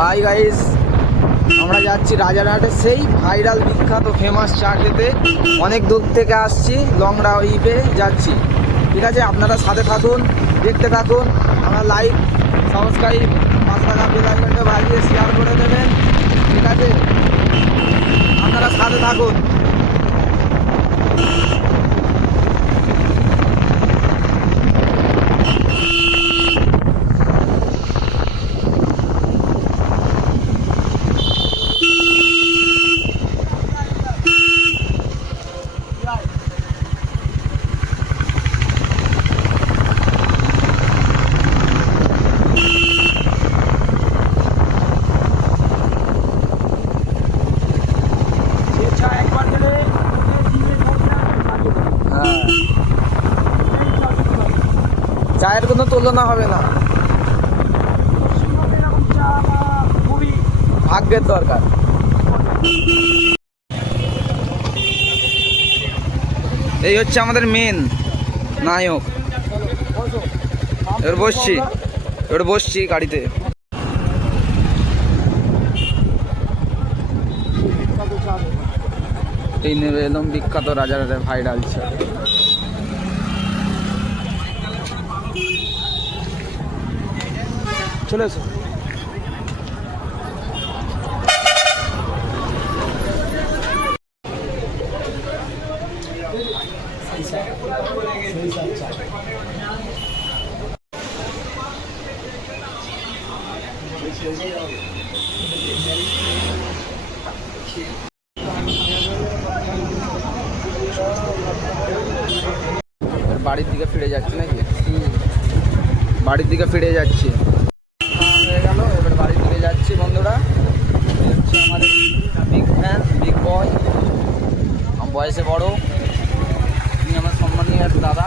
Hi guys, আমরা যাচ্ছি রাজারহাটে সেই ভাইরাল বিখ্যাত ফেমাস চা খেতে। অনেক দূর থেকে আসছি, লং ড্রাইভে যাচ্ছি। ঠিক আছে, আপনারা সাথে থাকুন, দেখতে থাকুন। আমরা লাইভ সাবস্ক্রাইব 5 টাকা বেল আইকনটা বাজিয়ে শেয়ার করে দেবেন। ঠিক আছে, আপনারা সাথে থাকুন। চায়ের কোনো তুলনা হবে না, ভাগ্যের দরকার। এই হচ্ছে আমাদের মেন নায়ক। এবার বসছি গাড়িতে। এই নেবে এলাম বিখ্যাত রাজারহাটের ভাইরাল চা। চলে এসো। বাড়ির দিকে ফিরে যাচ্ছি নাকি? বাড়ির দিকে ফিরে যাচ্ছি। হয়ে গেল, এবার বাড়ির দিকে যাচ্ছি বন্ধুরা। হচ্ছে আমাদের বিগ ফ্যান, বিগ বয়, বয়সে বড়, তিনি আমার সম্মানীয় দাদা।